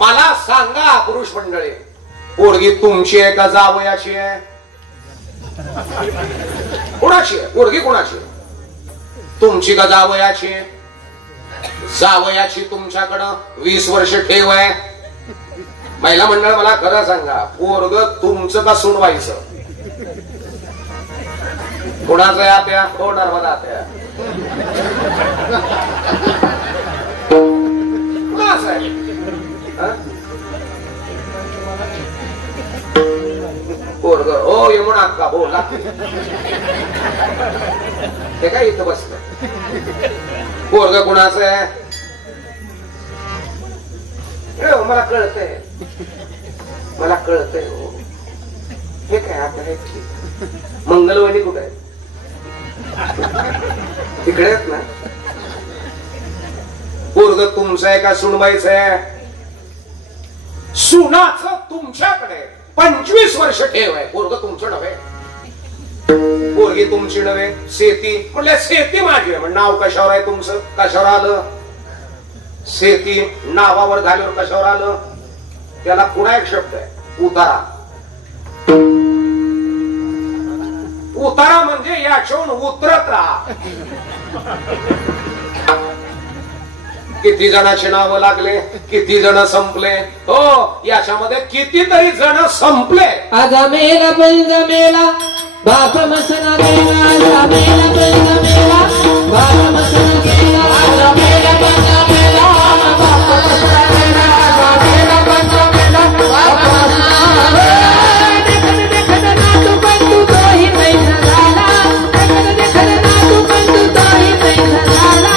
मला सांगा पुरुष मंडळी, पोरगी तुमची आहे का जावयाची आहे? कोणाची आहे पोरगी? कोणाची? तुमची का जावयाची? जावयाची तुमच्याकडं 20 वर्ष ठेव आहे. महिला मंडळ मला खरं सांगा, पोरग तुमचं का सोडवायचं? कोणाचं आहे आत्या? हो नर्मदा आत्या. कोणाचं आहे? पोरग हो यमुना अक्का बोला. ते काय इथं बसलं? पोरग कोणाचं आहे? मला कळतंय, मला कळतंय हो. हे काय आता हे ठीक. मंगलवणी कुठे आहे? तिकडे आहेत ना. पोरग तुमचं आहे का सुनबाईचं आहे? सुनाचं तुमच्याकडे 25 वर्ष ठेव आहे. पोरग तुमचं नव्हे, पोरगी तुमची नव्हे. शेती म्हणल्या शेती माझी आहे. नाव कशावर आहे तुमचं? कशावर आलं? शेती नावावर झाल्यावर कशावर आलं? त्याला पुन्हा एक शब्द आहे, उतारा. उतारा म्हणजे याच्याहून उतरत राहा. किती जणांची नावं लागले, किती जण संपले. हो याच्यामध्ये कितीतरी जण संपले. आजा मेला बैल मेला बाप मसना गेला. आजा मेला बैल मेला बाप मसना गेला. आजा मेला बैल मेला बाप मसना गेला. आजा मेला बैल मेला बाप मसना गेला. देखत ना तू बंधू तोही पैसा झाला. देखत ना तू बंधू तोही पैसा झाला.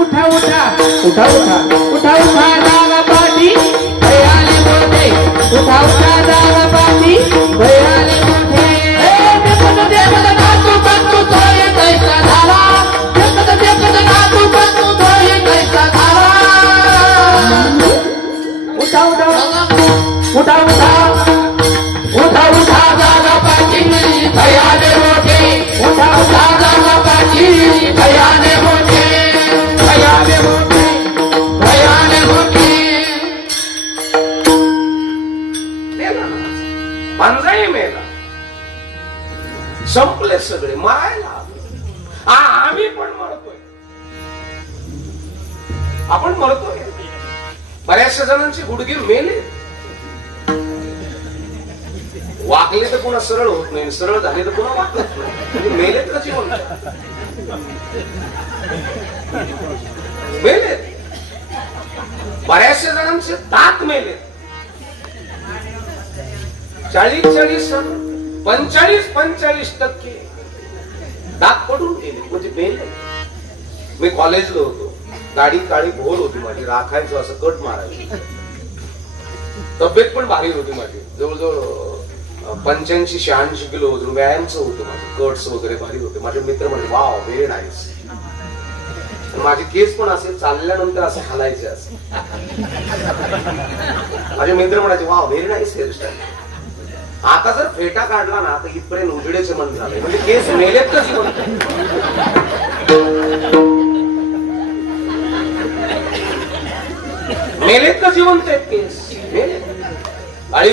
उठा उठा उठा उठा उठा उठा दादा पाठी भयाले मोठे. उठा उठा दादा पाठी भयाले मोठे. देखत ना तू बंधू तोही पैसा झाला. देखत ना तू बंधू तोही पैसा झाला. उठा उठा उठा उठा उठा उठा दादा पाठी भयाले मोठे. उठा उठा दादा पाठी भयाले मोठे. भयाले मोठे भयाले मोठे. पंजाई मेला, संपले सगळे, मरायला. आम्ही पण मरतोय, आपण मरतोय. बऱ्याचशा जणांची गुडघे मेले. वाकले तर पुन्हा सरळ होत नाही, सरळ झाले तर पुन्हा वाकत नाही. म्हणजे मेलेत का जीवन? मेलेत. बऱ्याचशा जणांचे दात मेले. 40-40 45% दात पडून गेले, म्हणजे मेले. मी कॉलेजला होतो, गाडी काळी भोर होती माझी, राखायचो असं कट मारायची. तब्येत पण भारी होती माझी, जवळजवळ 85-86 किलो वजन. व्यायामचं होतं माझं, कट्स वगैरे भारी होते. माझे मित्र म्हणजे वाव व्हेरी नाईस. माझे केस पण असे चालल्यानंतर असं हालायचे असे. माझे मित्र म्हणायचे वाव व्हेरी नाईस हेअरस्टाईल. आता जर फेटा काढला ना तर इथपर्यंत उजडेचे मन झाले. म्हणजे केस मेलेत का जिवंत? मेलेत का जिवंत आहेत केस? मेलेत. आणि